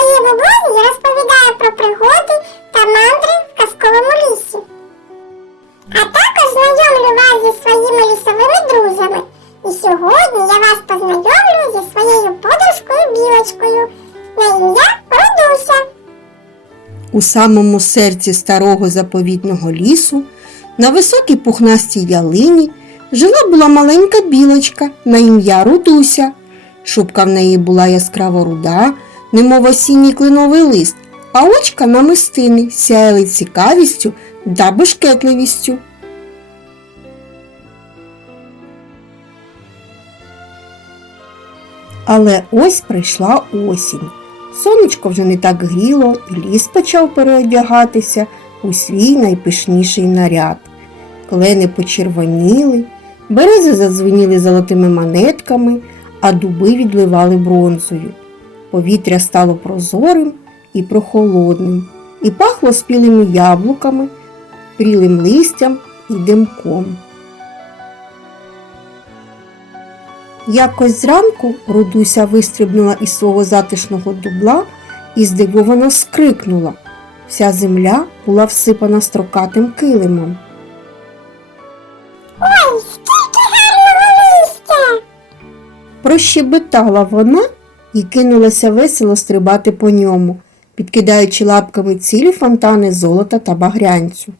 В моєму блозі розповідаю про пригоди та мандри в казковому лісі. А також знайомлю вас зі своїми лісовими друзями. І сьогодні я вас познайомлю зі своєю подружкою білочкою на ім'я Родуся. У самому серці старого заповітного лісу, на високій пухнастій ялині, жила була маленька білочка на ім'я Рудуся. Шубка в неї була яскраво руда, немов осінній кленовий лист, а очка намистини сяяли цікавістю та бешкетливістю. Але ось прийшла осінь. Сонечко вже не так гріло, і ліс почав переодягатися у свій найпишніший наряд. Клени почервоніли, берези задзвеніли золотими монетками, а дуби відливали бронзою. Повітря стало прозорим і прохолодним, і пахло спілими яблуками, прілим листям і димком. Якось зранку Рудуся вистрибнула із свого затишного дубла і здивовано скрикнула. Вся земля була всипана строкатим килимом. Ой, скільки гарного листя! Прощебетала вона і кинулася весело стрибати по ньому, підкидаючи лапками цілі фонтани золота та багрянцю.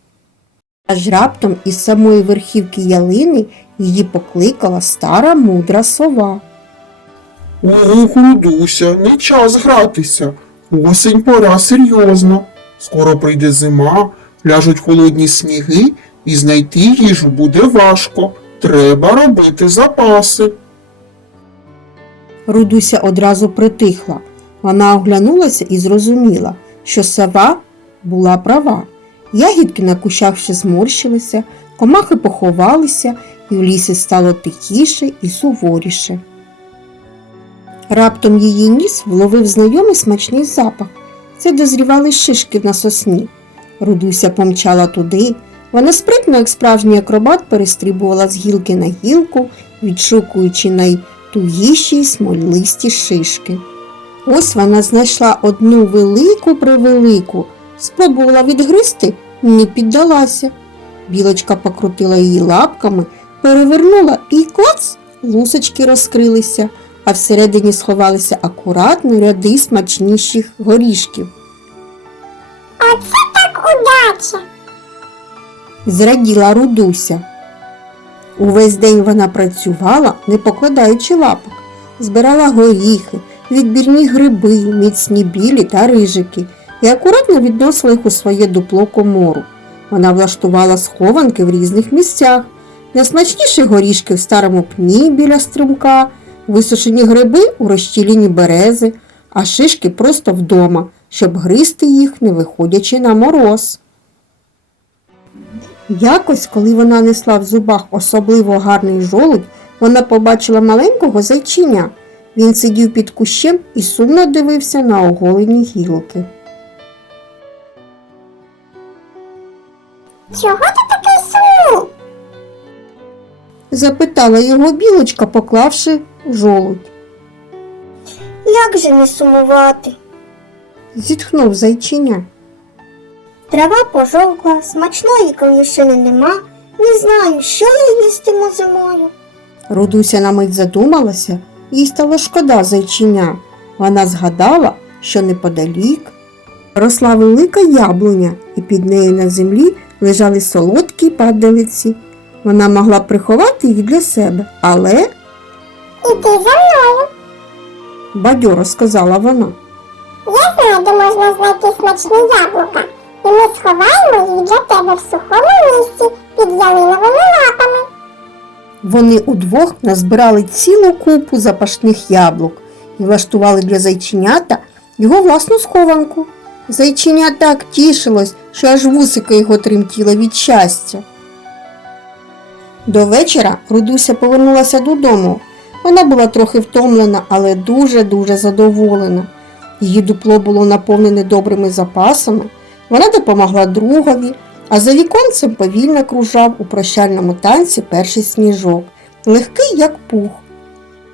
Аж раптом із самої верхівки ялини її покликала стара мудра сова. Ого, Грудуся, не час гратися. Осень пора серйозно. Скоро прийде зима, ляжуть холодні сніги, і знайти їжу буде важко. Треба робити запаси. Рудуся одразу притихла. Вона оглянулася і зрозуміла, що сова була права. Ягідки на кущах ще зморщилися, комахи поховалися, і в лісі стало тихіше і суворіше. Раптом її ніс вловив знайомий смачний запах. Це дозрівали шишки на сосні. Рудуся помчала туди. Вона спритно, як справжній акробат, перестрибувала з гілки на гілку, відшукуючи найтугіші й смолисті шишки. Ось вона знайшла одну велику превелику, спробувала відгризти, не піддалася. Білочка покрутила її лапками, перевернула і клац, лусочки розкрилися, а всередині сховалися акуратно ряди смачніших горішків. Оце так удача! Зраділа Рудуся. Увесь день вона працювала, не покладаючи лапок, збирала горіхи, відбірні гриби, міцні білі та рижики і акуратно відносила їх у своє дупло комору. Вона влаштувала схованки в різних місцях, найсмачніші горішки в старому пні біля струмка, висушені гриби у розчіліні берези, а шишки просто вдома, щоб гризти їх, не виходячи на мороз. Якось, коли вона несла в зубах особливо гарний жолудь, вона побачила маленького зайчиня. Він сидів під кущем і сумно дивився на оголені гілки. Чого ти такий сумний? Запитала його білочка, поклавши жолудь. Як же не сумувати? Зітхнув зайчиня. Трава пожовкла, смачної конюшини нема, не знаю, що я їстиму зимою. Рудуся на мить задумалася, їй стало шкода зайчиня. Вона згадала, що неподалік росла велика яблуня, і під нею на землі лежали солодкі падалиці. Вона могла приховати їх для себе, але, Іди за мною. бадьоро сказала вона. Я знаю, де можна знайти смачні яблука. І ми сховаємо їх для тебе в сухому місці під ялиновими лапами. Вони удвох назбирали цілу купу запашних яблук і влаштували для зайченята його власну схованку. Зайченя так тішилось, що аж вусики його тремтіли від щастя. До вечора Рудуся повернулася додому. Вона була трохи втомлена, але дуже-дуже задоволена. Її дупло було наповнене добрими запасами. Вона допомогла другові, А за віконцем повільно кружав у прощальному танці перший сніжок, легкий, як пух.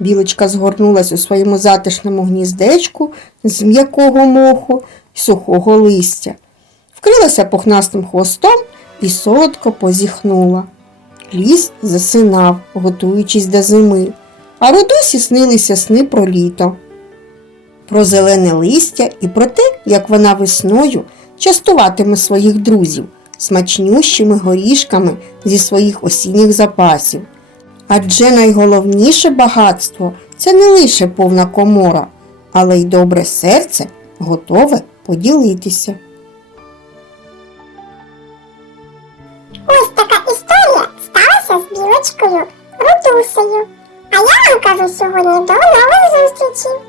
Білочка згорнулась у своєму затишному гніздечку з м'якого моху й сухого листя, вкрилася пухнастим хвостом і солодко позіхнула. Ліс засинав, готуючись до зими, а Рудосі снилися сни про літо, про зелене листя і про те, як вона весною частуватиме своїх друзів смачнющими горішками зі своїх осінніх запасів. Адже найголовніше багатство це не лише повна комора, але й добре серце готове поділитися. Ось така історія сталася з білочкою Рудусею. А я вам кажу сьогодні до нових зустрічей.